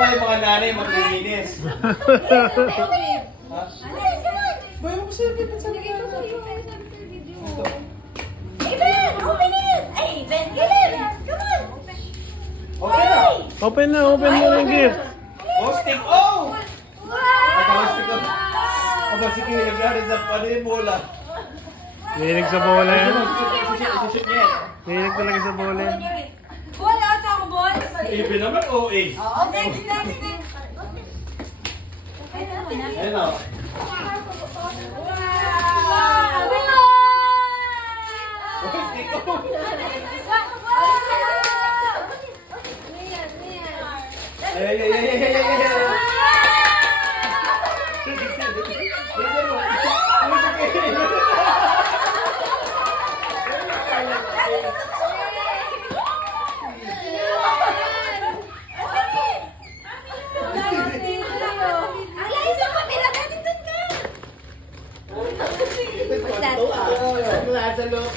Kawawa yung mga nanay maglilinis. Ha? Boy, mo kasi yung pinsan ko. Ben, open it! Ay, Ben, get it! Come on! Okay na. Open na, open mo na yung gift. Oh, stick. Oh! Wow! Nakawastik ko. Aba, sige, naglaris na pa rin bola. Hilig sa bola yan. Isushoot niya yan. Hilig talaga sa bola yan. Ball out ako, ball! Ibe naman, OA. Next. Ayun o. Oh, stick ko. Ay. Nasa loob.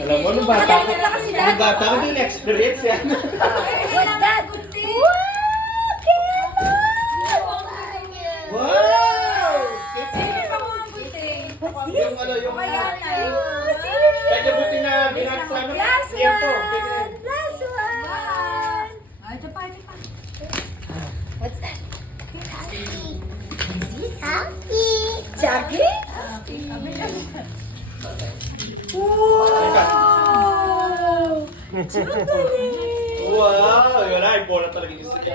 Alam mo, nung bata ko, din experience yan. What's that? Wow! Yung ano, yung... Kaya buti na binaksan mo. Last Tiempo. one! Last one! What's that? Jackie? Wow! Wow! Yun na, bola talaga yung isa niya.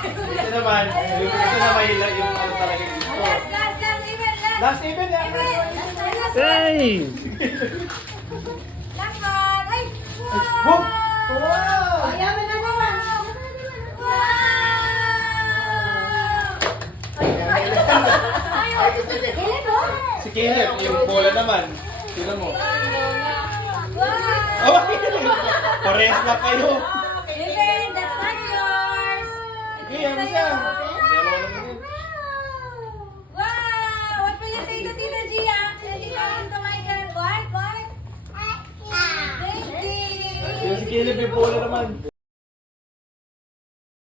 Ito naman, yung ano talaga yung gusto. Last even yan. Hey! Last one! Ay! Boom! Wow! Ayaw na naman! Si Caleb, yung bola naman. Tignan mo. Wow! Oh, parehas na kayo. Even, that's not yours! Sige, ano siya? Wow! What will you say to Tita Gia? Tita Tita Michael, what? Thank you! Si Caleb, yung bola naman.